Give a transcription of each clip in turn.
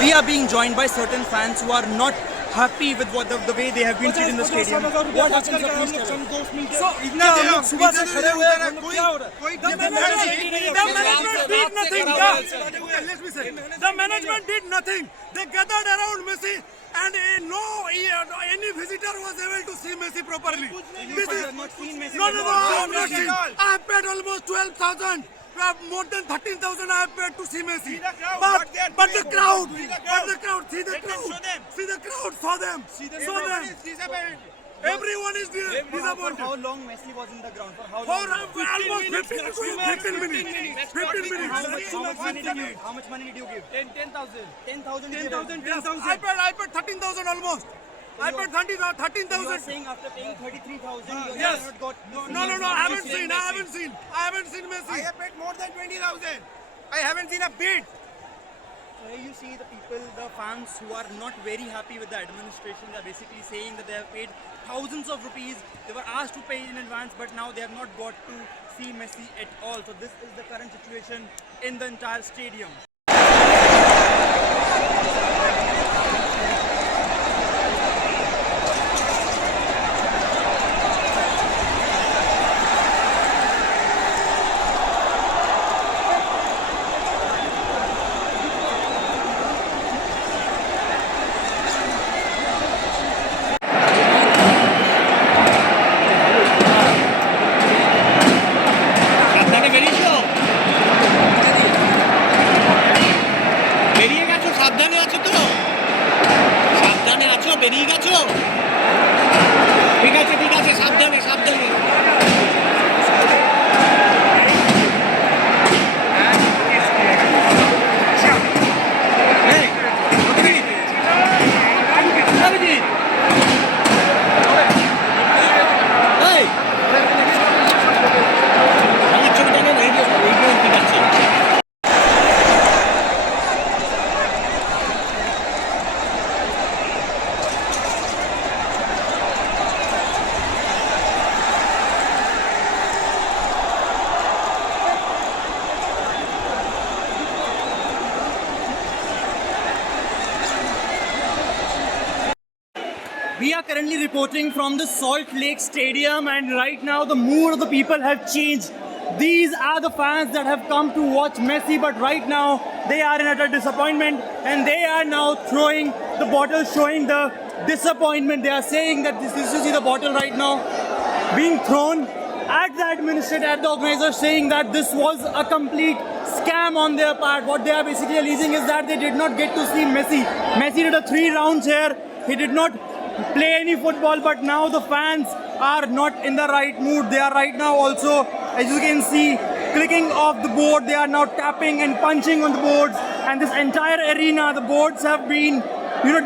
we are being joined by certain fans who are not happy with what the way they have been treated in the stadium. What happens if please tell us? So, इतना हम लोग सुबह से खड़े हुए हैं, क्या हो रहा है? The management did nothing. Let me say, the management did nothing. They gathered around Messi, and any visitor was able to see Messi properly. No, I have not seen. I have paid almost 12,000. More than 13,000 I have paid to see Messi. But the crowd, see the crowd, saw them. Everyone is disappointed. How long Messi was in the ground? For how For long? almost 15 minutes. 15 minutes. How much money did you give? 10,000. 10,000. 10,000. I paid 13,000 almost. I paid 13,000. You are saying after paying 33,000, you Yes. have not got. No, I haven't seen Messi. I have paid more than 20,000. I haven't seen a bid. So here you see the people, the fans who are not very happy with the administration. They are basically saying that they have paid thousands of rupees. They were asked to pay in advance, but now they have not got to see Messi at all. So this is the current situation in the entire stadium. বেরিয়ে গেছো ঠিক আছে সাবধানে We are currently reporting from the Salt Lake Stadium, and right now the mood of the people have changed. These are the fans that have come to watch Messi, but right now they are in utter disappointment and they are now throwing the bottle, showing the disappointment. They are saying that this is, you see the bottle right now being thrown at the administrator, at the organizer, saying that this was a complete scam on their part. What they are basically alleging is that they did not get to see Messi. Messi did a 3 rounds here. He did not play any football, but now the fans are not in the right mood. They are right now also, as you can see, clicking off the board. They are now tapping and punching on the boards, and this entire arena, the boards have been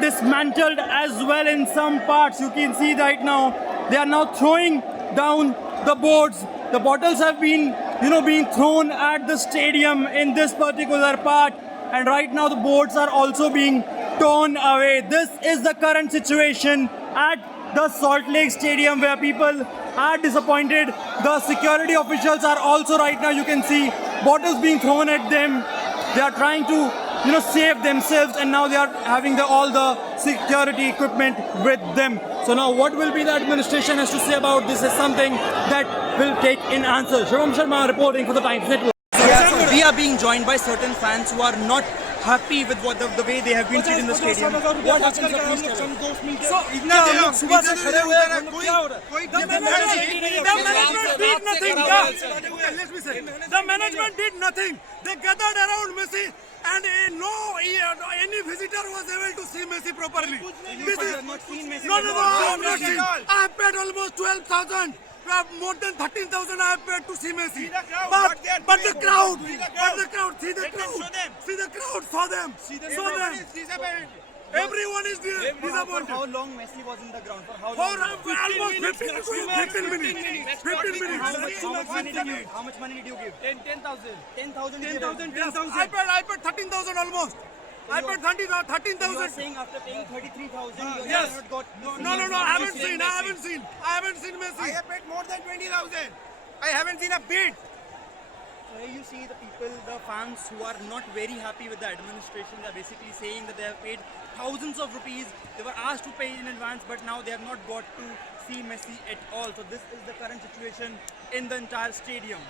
dismantled as well in some parts. You can see right now they are now throwing down the boards. The bottles have been being thrown at the stadium in this particular part, and right now the boards are also being torn away. This is the current situation at the Salt Lake Stadium, where people are disappointed. The security officials are also right now, you can see bottles being thrown at them. They are trying to save themselves, and now they are having all the security equipment with them. So now what will be the administration has to say about this is something that will take in answer. Shivam Sharma reporting for the Times Network. We are being joined by certain fans who are not happy with the way they have been treated in the stadium. What happens if please tell us? So, इतना हम लोग सुबह से खड़े हुए हैं, क्या हो रहा है? The management did nothing. Let me say, the management did nothing. They gathered around Messi, and any visitor was able to see Messi properly. No, I have not seen. I have paid almost 12,000. More than 13,000 I have paid to see Messi. But the crowd, see the crowd, saw them. Everyone is disappointed. For how long Messi was in the ground? For how For long? almost 15 minutes. 15 minutes. How much money did you give? 10,000. 10,000. I paid 13,000 almost. I paid 13,000. You are saying after paying 33,000, you Yes. have not got. No, I haven't seen Messi. I have paid more than 20,000. I haven't seen a bid. So here you see the people, the fans who are not very happy with the administration. They are basically saying that they have paid thousands of rupees. They were asked to pay in advance, but now they have not got to see Messi at all. So this is the current situation in the entire stadium.